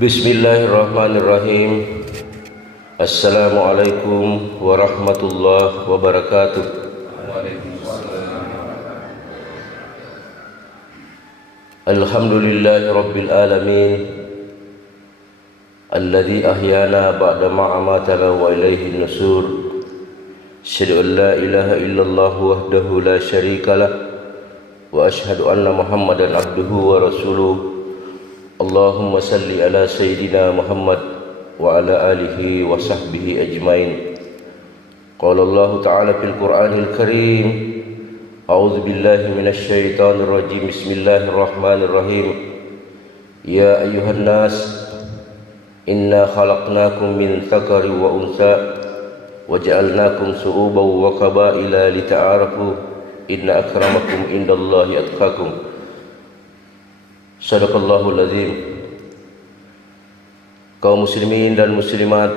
Bismillahirrahmanirrahim. Assalamualaikum warahmatullahi wabarakatuh. Alhamdulillahi rabbil alamin, alladzi ahyana ba'da ma amatana wa ilaihi nusur. Asyhadu an la ilaha illallah wahdahu la syarikalah wa asyhadu anna Muhammadan abduhu wa rasuluh. Allahumma salli ala Sayyidina Muhammad wa ala alihi wa sahbihi ajmain. Qala Allah Ta'ala fil Qur'anil Karim, a'udzu billahi minasy syaithanir rajim. Bismillahirrahmanirrahim. Ya ayyuhan nas, inna khalaqnakum min dzakarin wa untha wa ja'alnakum syu'uban wa qabaila lita'arafu inna akramakum indallahi atqakum. Sadaqallahul azim. Kaum muslimin dan muslimat,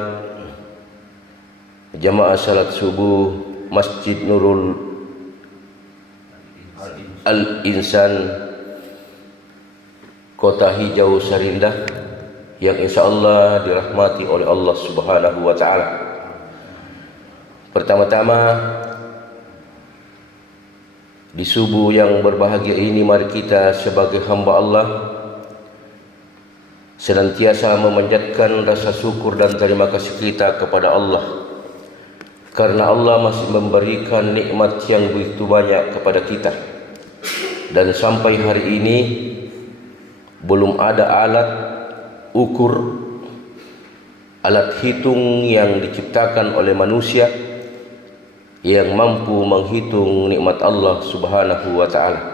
jamaah salat subuh Masjid Nurul Al-Insan Kota Hijau Samarinda yang insyaallah dirahmati oleh Allah Subhanahu wa taala. Pertama-tama, di subuh yang berbahagia ini, mari kita sebagai hamba Allah senantiasa memanjatkan rasa syukur dan terima kasih kita kepada Allah, karena Allah masih memberikan nikmat yang begitu banyak kepada kita. Dan sampai hari ini belum ada alat ukur, alat hitung yang diciptakan oleh manusia yang mampu menghitung nikmat Allah Subhanahu wa taala.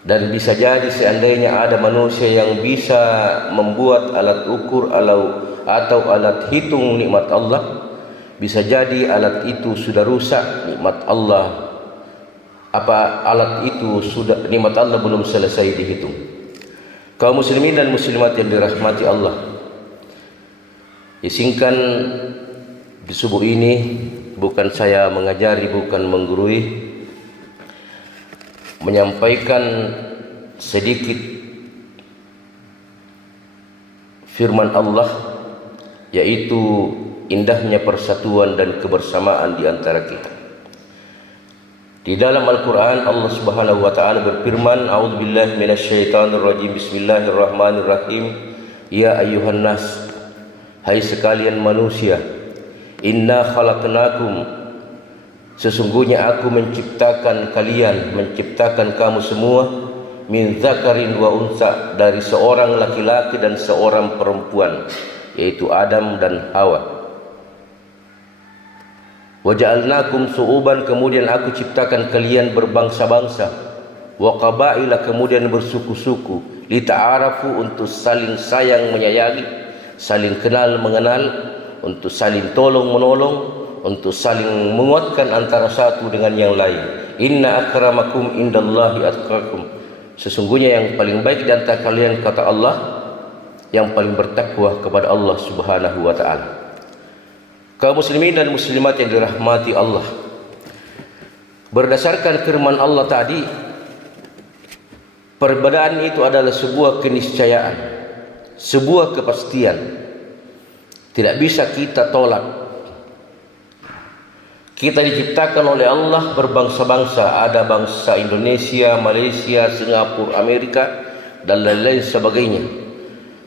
Dan bisa jadi seandainya ada manusia yang bisa membuat alat ukur atau alat hitung nikmat Allah, bisa jadi alat itu sudah rusak nikmat Allah. Nikmat Allah belum selesai dihitung. Kaum muslimin dan muslimat yang dirahmati Allah, izinkan di subuh ini bukan saya mengajari, bukan menggurui, menyampaikan sedikit firman Allah, yaitu indahnya persatuan dan kebersamaan di antara kita. Di dalam Al-Quran Allah Subhanahu wa ta'ala berfirman, a'udzubillahi minasyaitonir rajim, bismillahirrahmanirrahim. Ya ayyuhan nas, hai sekalian manusia, inna khalaqnakum, sesungguhnya aku menciptakan kalian, menciptakan kamu semua, min dzakarin wa unsa, dari seorang laki-laki dan seorang perempuan, yaitu Adam dan Hawa. Wa ja'alnakum syu'uban, kemudian aku ciptakan kalian berbangsa-bangsa, wa qabaila, kemudian bersuku-suku, lita'arafu, untuk saling sayang menyayangi, saling kenal mengenal, untuk saling tolong menolong, untuk saling menguatkan antara satu dengan yang lain. Inna akramakum indallahi atqakum, sesungguhnya yang paling baik di antara kalian, kata Allah, yang paling bertakwa kepada Allah Subhanahu wa taala. Kaum muslimin dan muslimat yang dirahmati Allah, berdasarkan firman Allah tadi, perbedaan itu adalah sebuah keniscayaan, sebuah kepastian, tidak bisa kita tolak. Kita diciptakan oleh Allah berbangsa-bangsa, ada bangsa Indonesia, Malaysia, Singapura, Amerika, dan lain-lain sebagainya.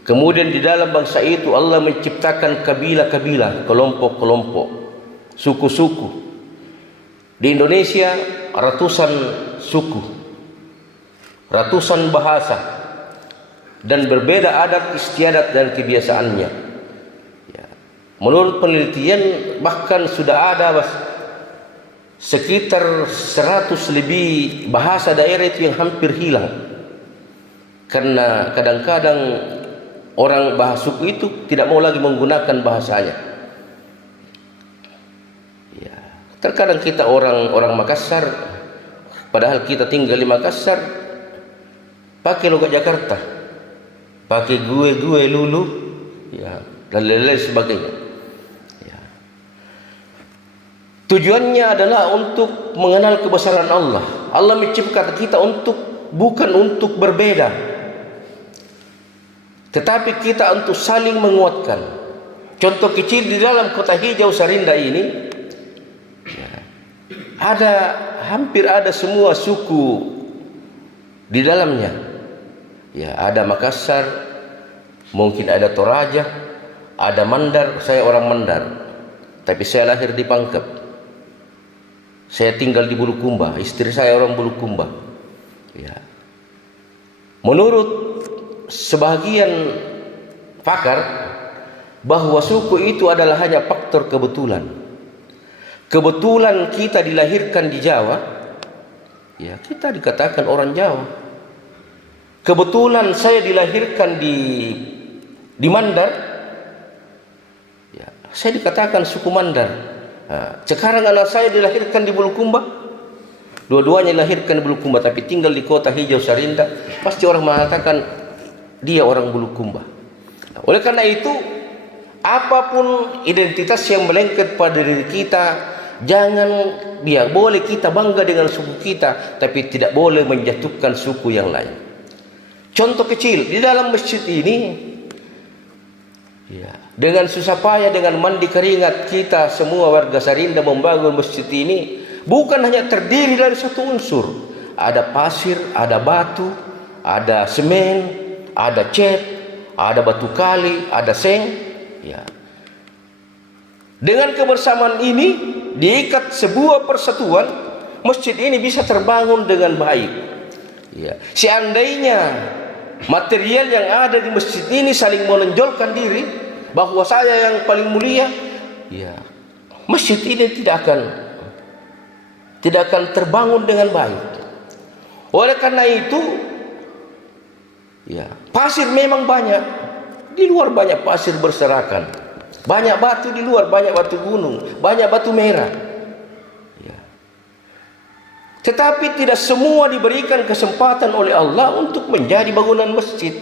Kemudian di dalam bangsa itu Allah menciptakan kabilah-kabilah, kelompok-kelompok, suku-suku. Di Indonesia ratusan suku, ratusan bahasa, dan berbeda adat istiadat dan kebiasaannya. Menurut penelitian bahkan sudah ada sekitar 100 lebih bahasa daerah itu yang hampir hilang, karena kadang-kadang orang bahasa suku itu tidak mau lagi menggunakan bahasanya. Terkadang kita orang Makassar, padahal kita tinggal di Makassar, pakai logat Jakarta, pakai gue lulu, dan lain-lain sebagainya. Tujuannya adalah untuk mengenal kebesaran Allah. Allah menciptakan kita bukan untuk berbeda. tetapi kita untuk saling menguatkan. Contoh kecil di dalam kota hijau Samarinda ini, hampir ada semua suku di dalamnya. Ya, ada Makassar, mungkin ada Toraja, ada Mandar. Saya orang Mandar, tapi saya lahir di Pangkep. Saya tinggal di Bulukumba, istri saya orang Bulukumba. Ya. Menurut sebagian pakar, bahwa suku itu adalah hanya faktor kebetulan. Kebetulan kita dilahirkan di Jawa, ya kita dikatakan orang Jawa. Kebetulan saya dilahirkan di Mandar, ya saya dikatakan suku Mandar. Nah, sekarang anak saya dilahirkan di Bulukumba, dua-duanya dilahirkan di Bulukumba, tapi tinggal di kota hijau Samarinda, pasti orang mengatakan dia orang Bulukumba. Nah, oleh karena itu, apapun identitas yang melengket pada diri kita, boleh kita bangga dengan suku kita, tapi tidak boleh menjatuhkan suku yang lain. Contoh kecil, di dalam masjid ini, ya, dengan susah payah, dengan mandi keringat, kita semua warga Samarinda membangun masjid ini, bukan hanya terdiri dari satu unsur. Ada pasir, ada batu, ada semen, ada cat, ada batu kali, ada seng. Ya. Dengan kebersamaan ini, diikat sebuah persatuan, masjid ini bisa terbangun dengan baik. Ya. Seandainya material yang ada di masjid ini saling menonjolkan diri bahwa saya yang paling mulia, ya, masjid ini tidak akan terbangun dengan baik. Oleh karena itu, ya, pasir memang banyak. Di luar banyak pasir berserakan, banyak batu di luar, banyak batu gunung, banyak batu merah. Tetapi tidak semua diberikan kesempatan oleh Allah untuk menjadi bangunan masjid.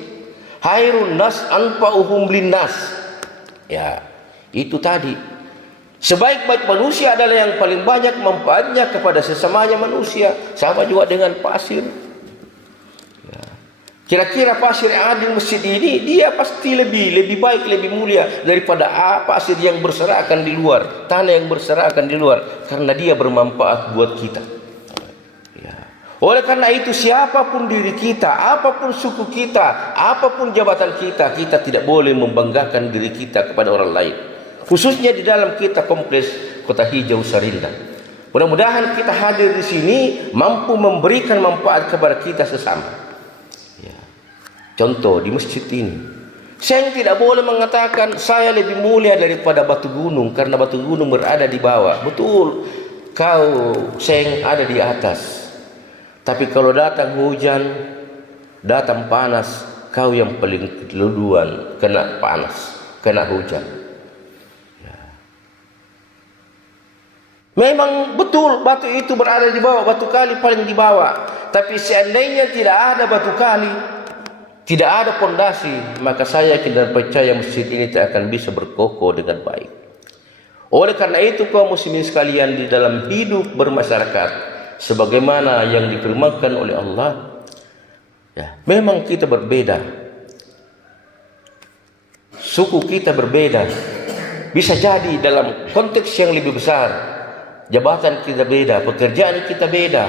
Hairun nas anfa'uhum linnas. Ya, itu tadi. Sebaik-baik manusia adalah yang paling banyak manfaatnya kepada sesamanya manusia. Sama juga dengan pasir. Ya. Kira-kira pasir yang ada di masjid ini, dia pasti lebih baik, lebih mulia daripada pasir yang berserakan di luar, tanah yang berserakan di luar, karena dia bermanfaat buat kita. Oleh karena itu, siapapun diri kita, apapun suku kita, apapun jabatan kita, kita tidak boleh membanggakan diri kita kepada orang lain. Khususnya di dalam kita kompleks Kota Hijau Samarinda. Mudah-mudahan kita hadir di sini mampu memberikan manfaat kepada kita sesama. Ya. Contoh di masjid ini, saya tidak boleh mengatakan saya lebih mulia daripada batu gunung karena batu gunung berada di bawah. Betul, kau Seng ada di atas. Tapi kalau datang hujan, datang panas, kau yang paling duluan kena panas, kena hujan. Ya. Memang betul batu itu berada di bawah, batu kali paling di bawah. Tapi seandainya tidak ada batu kali, tidak ada pondasi, maka saya yakin dan percaya masjid ini tidak akan bisa berkokoh dengan baik. Oleh karena itu, kaum muslimin sekalian, di dalam hidup bermasyarakat, sebagaimana yang difirmankan oleh Allah, ya, memang kita berbeda, suku kita berbeda, bisa jadi dalam konteks yang lebih besar, jabatan kita beda, pekerjaan kita beda,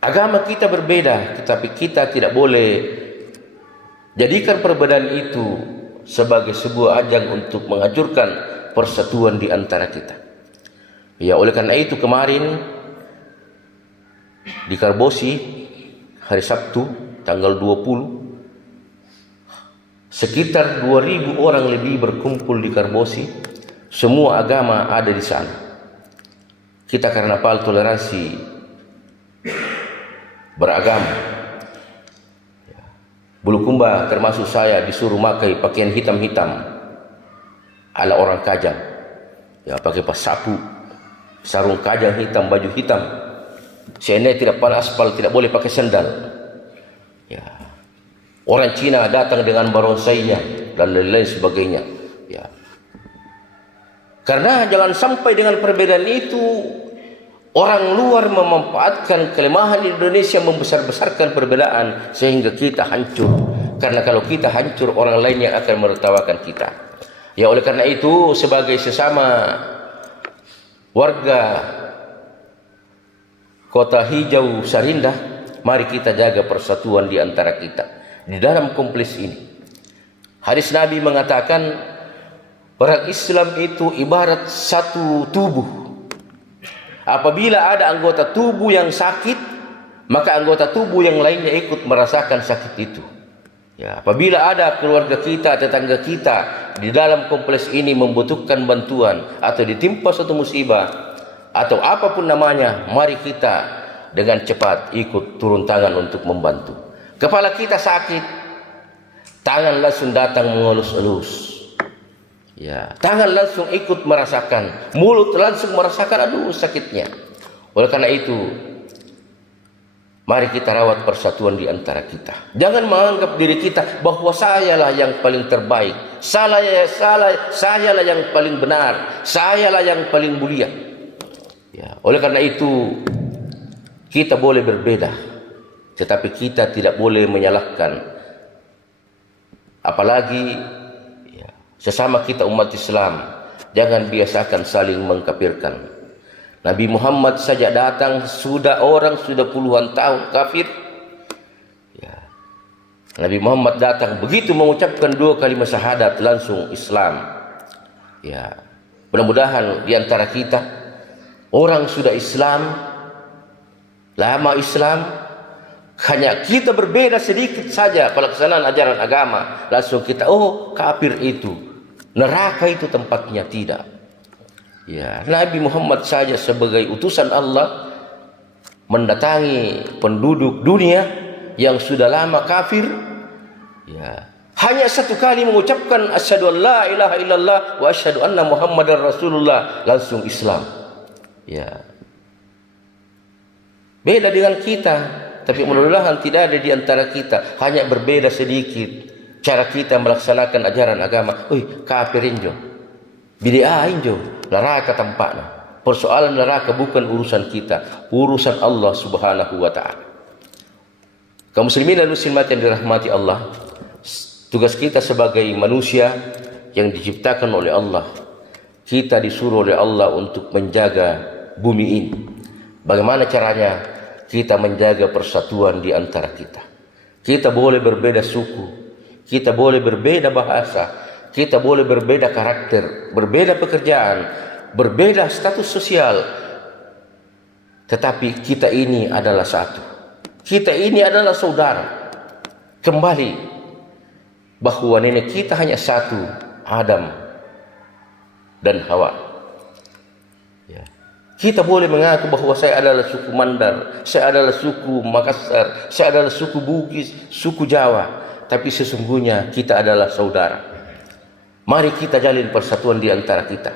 agama kita berbeda, tetapi kita tidak boleh jadikan perbedaan itu sebagai sebuah ajang untuk menghancurkan persatuan di antara kita. Ya, oleh karena itu kemarin di Karbosi hari Sabtu tanggal 20, sekitar 2.000 orang lebih berkumpul di Karbosi. Semua agama ada di sana. Kita karena toleransi beragama. Bulukumba termasuk saya disuruh pakai pakaian hitam-hitam ala orang Kajang. Ya, pakai sapu, sarung Kajang hitam, baju hitam. Seandainya tidak pada aspal, tidak boleh pakai sandal. Ya. Orang Cina datang dengan barongsainya dan lain-lain sebagainya. Ya. Karena jangan sampai dengan perbedaan itu orang luar memanfaatkan kelemahan Indonesia, membesar-besarkan perbedaan sehingga kita hancur. Karena kalau kita hancur, orang lain yang akan menertawakan kita. Ya, oleh karena itu sebagai sesama warga Kota Hijau Samarinda, mari kita jaga persatuan di antara kita di dalam kompleks ini. Hadis Nabi mengatakan, orang Islam itu ibarat satu tubuh. Apabila ada anggota tubuh yang sakit, maka anggota tubuh yang lainnya ikut merasakan sakit itu. Ya, apabila ada keluarga kita, tetangga kita di dalam kompleks ini membutuhkan bantuan atau ditimpa suatu musibah atau apapun namanya, mari kita dengan cepat ikut turun tangan untuk membantu. Kepala kita sakit, tangan langsung datang mengelus-elus. Ya, tangan langsung ikut merasakan, mulut langsung merasakan, aduh sakitnya. Oleh karena itu, mari kita rawat persatuan di antara kita. Jangan menganggap diri kita bahwa sayalah yang paling terbaik, sayalah yang paling benar, sayalah yang paling mulia. Ya, oleh karena itu kita boleh berbeda, tetapi kita tidak boleh menyalahkan, apalagi ya, sesama kita umat Islam. Jangan biasakan saling mengkafirkan. Nabi Muhammad saja datang sudah puluhan tahun kafir. Ya. Nabi Muhammad datang begitu mengucapkan 2 kalimat syahadat langsung Islam. Ya. Mudah-mudahan di antara kita orang sudah Islam, lama Islam, hanya kita berbeda sedikit saja pelaksanaan ajaran agama, langsung kita kafir itu, neraka itu tempatnya. Tidak. Ya, Nabi Muhammad saja sebagai utusan Allah mendatangi penduduk dunia yang sudah lama kafir. Ya, hanya 1 kali mengucapkan asyhadu an la ilaha illallah wa asyhadu anna muhammadar rasulullah, langsung Islam. Ya. Beda dengan kita, tapi mudah-mudahan tidak ada di antara kita, hanya berbeda sedikit cara kita melaksanakan ajaran agama. Kafirin jo, bid'ahin jo, neraka tempatnya. Persoalan neraka bukan urusan kita, urusan Allah Subhanahu wa taala. Kaum muslimin dan muslimat yang dirahmati Allah, tugas kita sebagai manusia yang diciptakan oleh Allah, kita disuruh oleh Allah untuk menjaga bumi ini. Bagaimana caranya? Kita menjaga persatuan di antara kita. Kita boleh berbeda suku, kita boleh berbeda bahasa, kita boleh berbeda karakter, berbeda pekerjaan, berbeda status sosial, tetapi kita ini adalah satu. Kita ini adalah saudara. Kembali bahwa nenek kita hanya satu, Adam dan Hawa. Kita boleh mengaku bahwa saya adalah suku Mandar, saya adalah suku Makassar, saya adalah suku Bugis, suku Jawa, tapi sesungguhnya kita adalah saudara. Mari kita jalin persatuan di antara kita.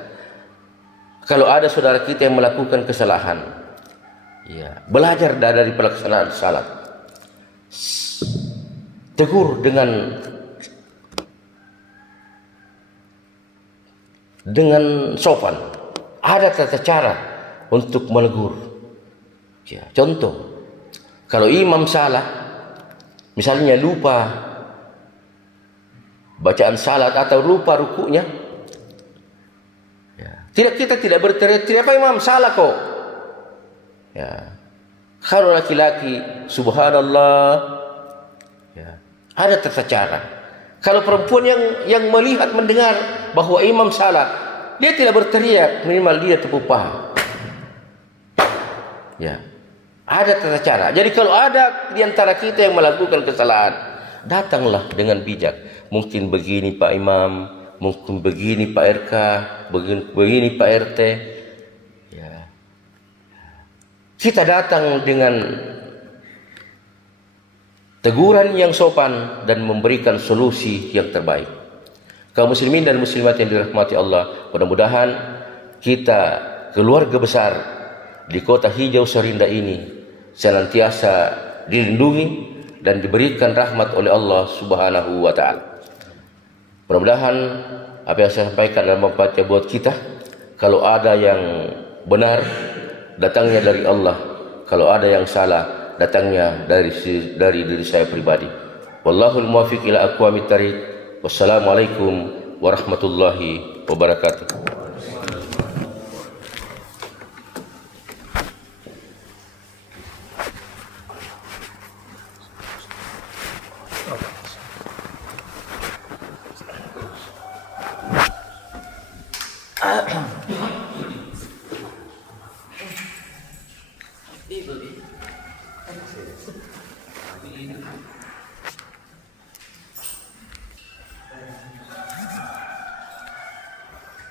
Kalau ada saudara kita yang melakukan kesalahan, ya, belajar dari pelaksanaan salat, tegur dengan sopan. Ada tata cara untuk menegur. Ya, contoh, kalau imam salah, misalnya lupa bacaan salat atau lupa rukuknya, ya, kita tidak berteriak, "Pak Imam, salah kok." Ya. Kalau laki-laki, subhanallah, ya, ada tata cara. Kalau perempuan yang melihat mendengar bahwa imam salah, dia tidak berteriak, minimal dia tepuk paha. Ya, ada tata cara. Jadi kalau ada di antara kita yang melakukan kesalahan, datanglah dengan bijak. Mungkin begini Pak Imam, mungkin begini Pak RK, begini Pak RT. Ya. Kita datang dengan teguran yang sopan dan memberikan solusi yang terbaik. Kaum muslimin dan muslimat yang dirahmati Allah, mudah-mudahan kita keluarga besar di Kota Hijau Samarinda ini senantiasa dilindungi dan diberikan rahmat oleh Allah Subhanahu wa taala. Mudah-mudahan apa yang saya sampaikan adalah manfaatnya buat kita. Kalau ada yang benar, datangnya dari Allah. Kalau ada yang salah, datangnya dari diri saya pribadi. Wallahul muwaffiq ila aqwamit thariq. Wassalamualaikum warahmatullahi wabarakatuh. Ini